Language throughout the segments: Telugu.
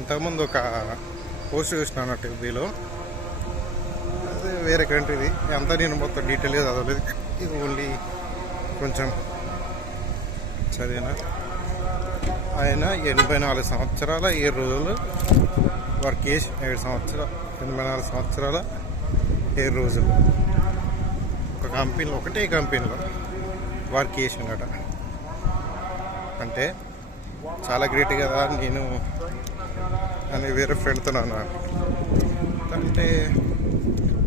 ఇంతకుముందు ఒక పోస్ట్ చూసినాను టీవీలో. అదే వేరే కంట్రీది అంతా నేను మొత్తం డీటెయిల్గా చదవలేదు. ఇది ఓన్లీ కొంచెం చదివిన. ఆయన ఎనభై నాలుగు సంవత్సరాల ఏడు రోజులు వర్క్ చేసి ఏడు సంవత్సరాలు ఎనభై నాలుగు సంవత్సరాల ఏడు రోజులు. ఒక కంపెనీలో ఒకటే కంపెనీలో వర్క్ చేసిండట అంటే చాలా గ్రేట్ కదా నేను అని వేరే ఫ్రెండ్తో అన్నాను అంటే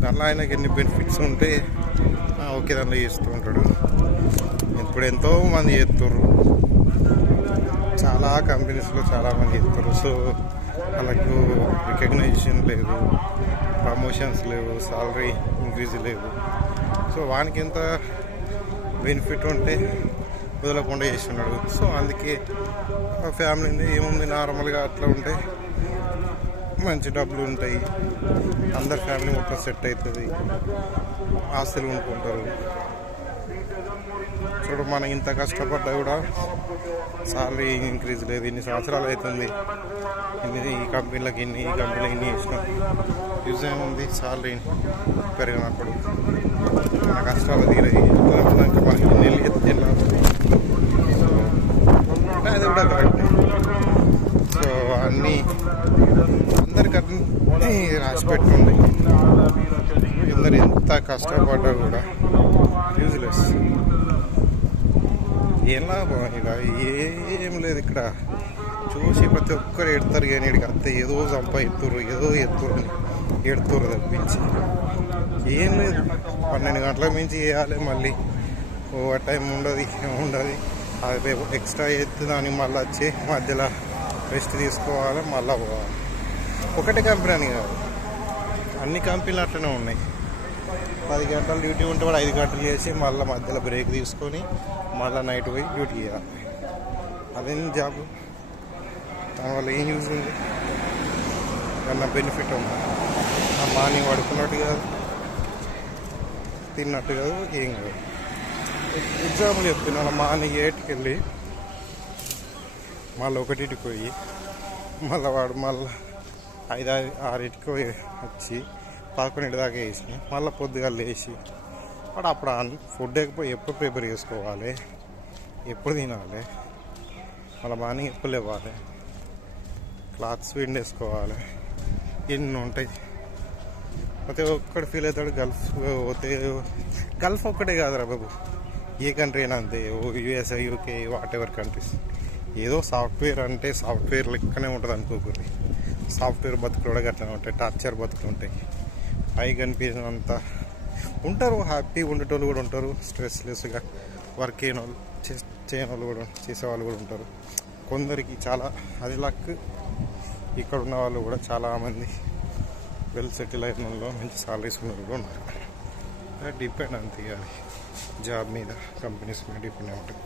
దానిలో ఆయనకి ఎన్ని బెనిఫిట్స్ ఉంటే ఓకే దానిలో చేస్తూ ఉంటాడు. ఇప్పుడు ఎంతో మంది చేస్తుర్రు. చాలా కంపెనీస్లో చాలా మంది చేస్తారు సో వాళ్ళకు రికగ్నైజేషన్ లేదు ప్రమోషన్స్ లేవు సాలరీ ఇంక్రీజ్ లేవు. సో వానికి ఎంత బెనిఫిట్ ఉంటే వదలకుండా చేస్తున్నాడు. సో అందుకే ఫ్యామిలీ ఏముంది? నార్మల్గా అట్లా ఉంటే మంచి డబ్బులు ఉంటాయి. అందరి ఫ్యామిలీ మొత్తం సెట్ అవుతుంది. ఆస్తులు కొనుక్కుంటారు. చూడు మనం ఇంత కష్టపడ్డా కూడా సాలరీ ఇంక్రీజ్ లేదు. ఇన్ని సంవత్సరాలు అవుతుంది. ఇన్ని ఈ కంపెనీలకు ఇన్ని ఈ కంపెనీలో ఇన్ని చేసినాం. యూజ్ ఏముంది? సాలరీ పెరిగినప్పుడు. కష్టాలు తీరాయి అన్నీ అందరికన్నీ రాసి పెట్టుకుంది. అందరు ఎంత కష్టపడ్డా కూడా యూజ్లెస్. ఏం లాభం ఇలా ఏం లేదు ఇక్కడ. చూసి ప్రతి ఒక్కరు ఎడతారు కానీ ఇక్కడికి అంత ఏదో సంపాదిస్తుర్రు ఏదో ఎత్తురు అని ఎడుతుర్రు తప్పించి. ఏం లేదు. పన్నెండు గంటల మించి చేయాలి మళ్ళీ. ఓవర్ టైం ఉండదు ఏముండదు అది ఎక్స్ట్రా ఎత్తు దానికి మళ్ళీ వచ్చి మధ్యలో రెస్ట్ తీసుకోవాలి మళ్ళీ పోవాలి. ఒకటే కంపెనీ అని కాదు. అన్ని కంపెనీలు అట్లనే ఉన్నాయి. పది గంటలు డ్యూటీ ఉంటే వాడు ఐదు గంటలు చేసి మళ్ళీ మధ్యలో బ్రేక్ తీసుకొని మళ్ళీ నైట్ పోయి డ్యూటీ చేయాలి. అదేం జాబ్? దానివల్ల ఏం యూజ్ ఉంది? ఏమన్నా బెనిఫిట్ ఉందా? ఆ మార్నింగ్ పడుకున్నట్టు కాదు. తిన్నట్టు కాదు ఏం కాదు. ఎగ్జాంపుల్ చెప్తున్నా వాళ్ళ మార్నింగ్ ఎయిట్కి వెళ్ళి మళ్ళీ ఒకటికి పోయి మళ్ళీ వాడు మళ్ళీ ఐదు ఆరింటికి పోయి వచ్చి పదకొండింటి దాకా వేసి మళ్ళీ పొద్దుగా లేచి వాడు అప్పుడు ఫుడ్ ఎక్కిపోయి ఎప్పుడు ప్రిపేర్ చేసుకోవాలి ఎప్పుడు తినాలి మళ్ళీ మార్నింగ్ ఎప్పుడు లేవాలి క్లాత్స్ వేసుకోవాలి ఎన్ని ఉంటాయి. ప్రతి ఒక్కడు ఫీల్ అవుతాడు గల్ఫ్ పోతే గల్ఫ్ ఒక్కటే కాదురా బాబు ఏ కంట్రీ అయినా అంతే USA UK whatever countries ఏదో సాఫ్ట్వేర్ అంటే సాఫ్ట్వేర్ లెక్కనే ఉంటుంది అనుకోకూడదు సాఫ్ట్వేర్ బతుకులు కూడా అట్లనే ఉంటాయి టార్చర్ బతుకులు ఉంటాయి. పై కనిపించినంత ఉంటారు హ్యాపీగా ఉండేటోళ్ళు కూడా ఉంటారు స్ట్రెస్లెస్గా వర్క్ చేయని వాళ్ళు చే- చేయని వాళ్ళు కూడా చేసే వాళ్ళు కూడా ఉంటారు. కొందరికి చాలా అది లక్ ఇక్కడ ఉన్న వాళ్ళు కూడా చాలామంది వెల్ సెటిల్ అయిన వాళ్ళు మంచి సాలరీస్ ఉన్న వాళ్ళు కూడా ఉన్నారు. డిపెండ్ అంతే అది జాబ్ మీద కంపెనీస్ మీద డిపెండ్ ఉంటుంది.